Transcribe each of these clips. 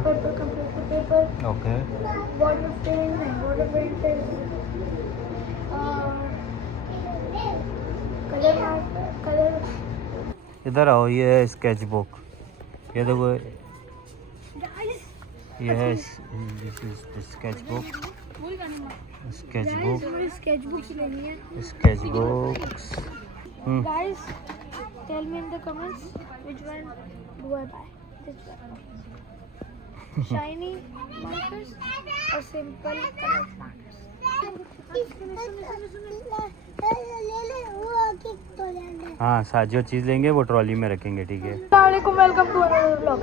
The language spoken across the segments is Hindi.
हाँ purple computer paper, okay water paint, colour. इधर आओ, ये है स्केच बुक, ये देखो ये है स्केच बुक, स्केच बुक लेनी है। Sketch books. Guys, tell me in the comments which one do I buy. This one. Shiny markers or simple color markers. हाँ, साथ जो चीज़ लेंगे वो ट्रॉली में रखेंगे, ठीक है। अस्सलामुअलैकुम, वेलकम टू अनदर व्लॉग।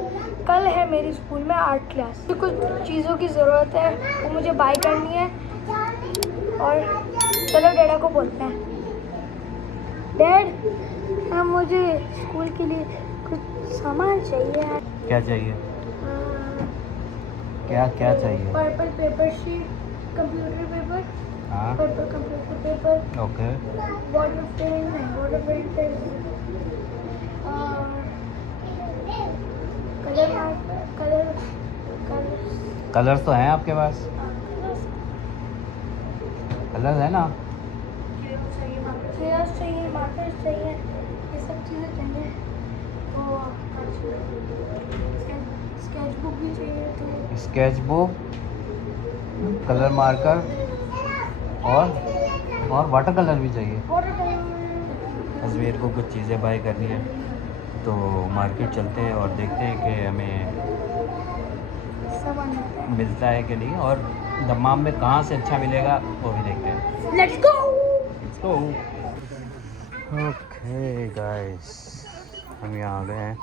कल है मेरी स्कूल में आर्ट क्लास। कुछ चीज़ों की ज़रूरत है, वो मुझे बाय करनी है और चलो डैडा को बोलते हैं। डैड, मुझे स्कूल के लिए कुछ सामान चाहिए। क्या चाहिए? क्या क्या चाहिए? Purple paper sheet, computer paper, हाँ purple computer paper, okay water paint, colour. Colours तो हैं आपके पास? कलर है ना? कलर्स चाहिए, मार्कर्स चाहिए, ये सब चीज़ें चाहिए। तो स्केच बुक भी चाहिए। तो स्केच बुक, कलर मार्कर और वाटर कलर भी चाहिए। Water colour. अजमेर को कुछ चीज़ें बाय करनी है, तो मार्केट चलते हैं और देखते हैं कि हमें सामान मिलता है कि नहीं, और दमाम में कहाँ से अच्छा मिलेगा वो भी देखते हैं। Let's go. ओके गाइस, हम यहाँ आ गए हैं।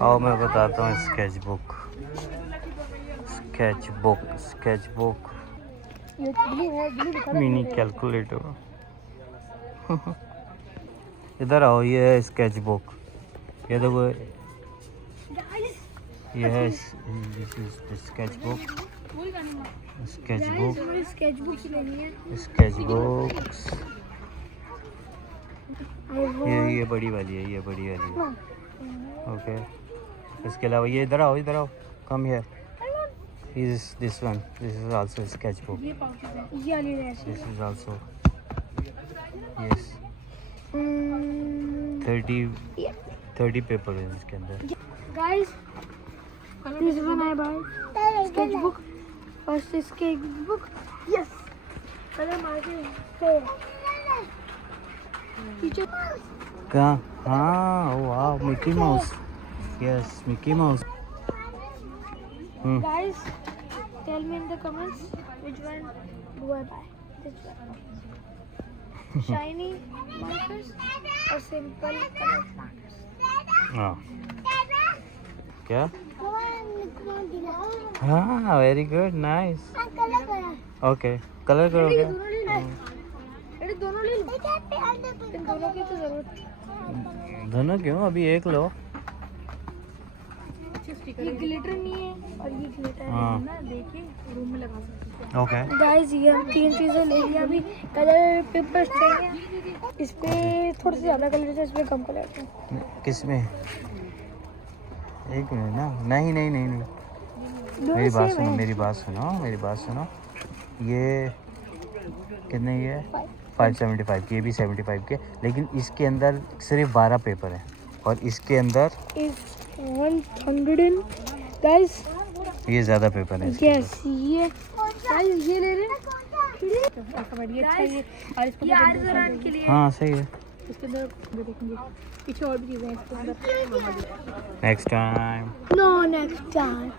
आओ मैं बताता हूँ। Sketch book mini calculator. इधर आओ, ये है स्केच बुक, ये देखो ये है स्केच बुक, स्केच बुक लेनी है। Sketch books. ये बड़ी वाली है, ये बड़ी वाली है। ओके, इसके अलावा ये इधर आओ, come here. This is also sketch book. This is also yes. 30 paper है इसके अंदर। Guys, this one I buy sketchbook. First sketchbook. Yes. Color marker. Teacher. कहाँ? हाँ, वाह, Mickey mouse. Yes, Mickey mouse. Guys, tell me in the comments which one do I buy. This one. Shiny markers or simple color markers. हाँ, क्या? हाँ, very good, nice. Okay, colour करोगे? दोनों ले लो। इन दोनों की तो जरूरत। दोनों क्यों? अभी एक लो। ये ग्लिटर नहीं है और ये ग्लिटर है ना, देखिए रूम में लगा सकते हैं। ओके गाइस, ये हम 3 चीजें ले लिया। अभी कलर पेपर चाहिए, इस पे थोड़े से ज्यादा कलर है, इस पे कम कलर है। किसमें? एक मिनट ना, नहीं मेरी बात सुनो। ये कितने की है? 575 की, ये भी 75 के, लेकिन इसके अंदर सिर्फ 12 पेपर हैं और इसके अंदर 100। गाइस, ये ज़्यादा पेपर है। यस, ये गाइस ये ले रहे हैं। ये आर्ट के लिए। हाँ सही है। इसके अंदर देखेंगे पीछे और भी चीजें हैं इसके अंदर। Next time. Next time.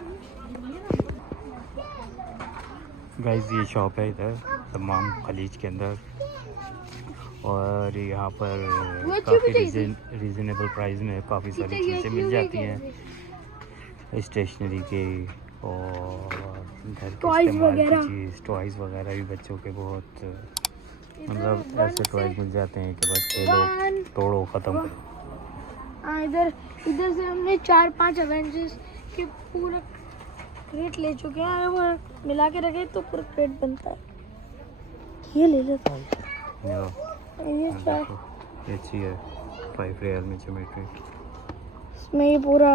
Guys, ये शॉप है इधर तमाम खलीज के अंदर, और यहाँ पर काफ़ी रीज़नेबल प्राइस में काफ़ी सारी चीज़ें मिल जाती हैं, स्टेशनरी के और घर के इस्तेमाल की चीज़, टॉयज़ वगैरह भी बच्चों के बहुत, मतलब ऐसे टॉयज़ मिल जाते हैं कि बस खेलो, तोड़ो, ख़त्म करो। इधर से हमने 4-5 एवेंजर्स के पूरा क्रेट ले चुके हैं, वो मिला के रखे तो पूरा क्रेट बनता है। ये ले लेता हूँ। ये क्या? ये अच्छी है 5 रियाल में ज्योमेट्री। इसमें ये पूरा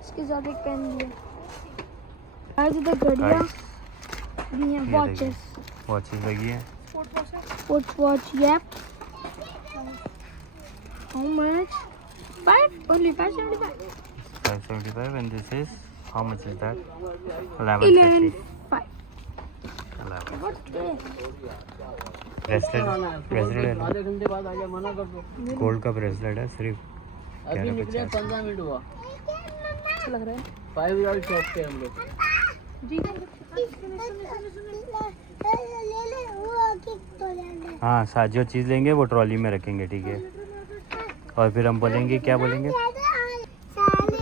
इसके साथ एक पेन भी है। आज इधर घड़ियाँ भी हैं, वॉचेस लगी हैं। Sports watch, yep. How much? 5? Only 5.75. 575 and this is how much is that? 1150. 11.5. 11. What's this? Bracelet है, आधे घंटे बाद आ जा, मना कर दो। गोल्ड का ब्रेसलेट है सिर्फ अभी निकले 15 मिनट हुआ। अच्छा लग रहा है 5 रियाल शॉप पे हम लोग। जी। हाँ साथ जो चीज़ लेंगे वो ट्रॉली में रखेंगे, ठीक है। और फिर हम बोलेंगे, क्या बोलेंगे,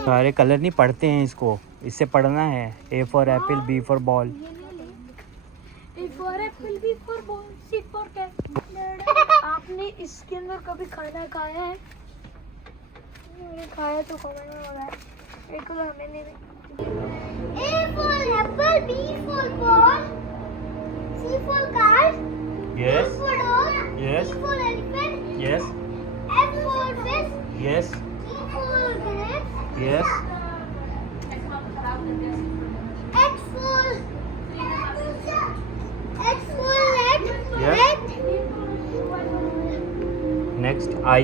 सारे कलर नहीं पढ़ते हैं इसको, इससे पढ़ना है। A for apple, B for ball. A for apple, B for ball, C for cat. आपने इसके अंदर कभी खाना खाया है? मैंने खाया तो कमेंट में बताया। बिल्कुल हमें नहीं। A for apple, B for ball, C for cat, Yes. D for dog, Yes. E for elephant, Yes. F for fish, Yes. G for grapes, Yes. X for rat, Yes. Next I.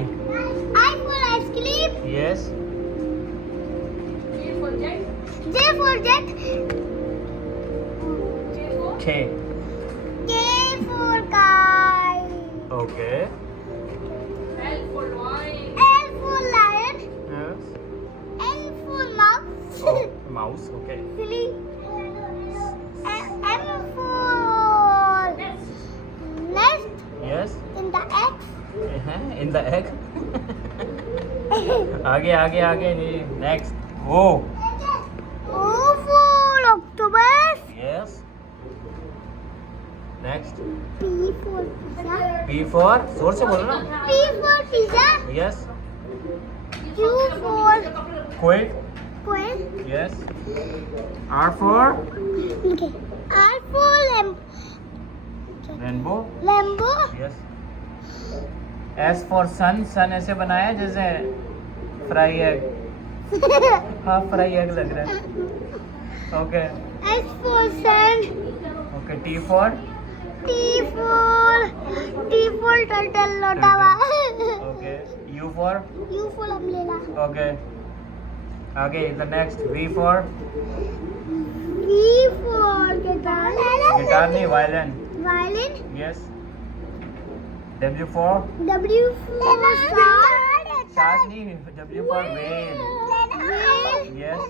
I for ice cream, Yes. J for jet, K. K for kite, Okay. L for lion, Yes. M for mouse, Oh, mouse. Okay. silly, M for nest Yes. in the X, In the egg. आगे आगे आगे नहीं. Next. O. O for octopus, Yes. Next. P for pizza, P for, जोर से बोलो ना. P for pizza, Yes. Q for Quail. quail, Yes. R for okay. R for rainbow. lambo, Yes. S for sun. sun ऐसे बनाया जैसे fry egg, half fry egg लग रहा है. Okay S for sun, okay. T for T for turtle, लोटावा, okay. U for U for umbrella, okay. आगे the next. V for V for guitar, guitar नहीं, violin. violin, Yes. W for W for shark, shark नहीं, W for whale. whale, Yes.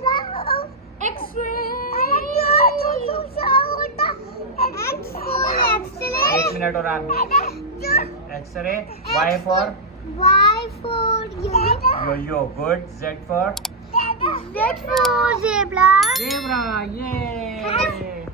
X-ray, X for X-ray, 1 minute और आगे. X-ray. Y for Y for yo-yo. Good. Z for Z for zebra, zebra. Yay.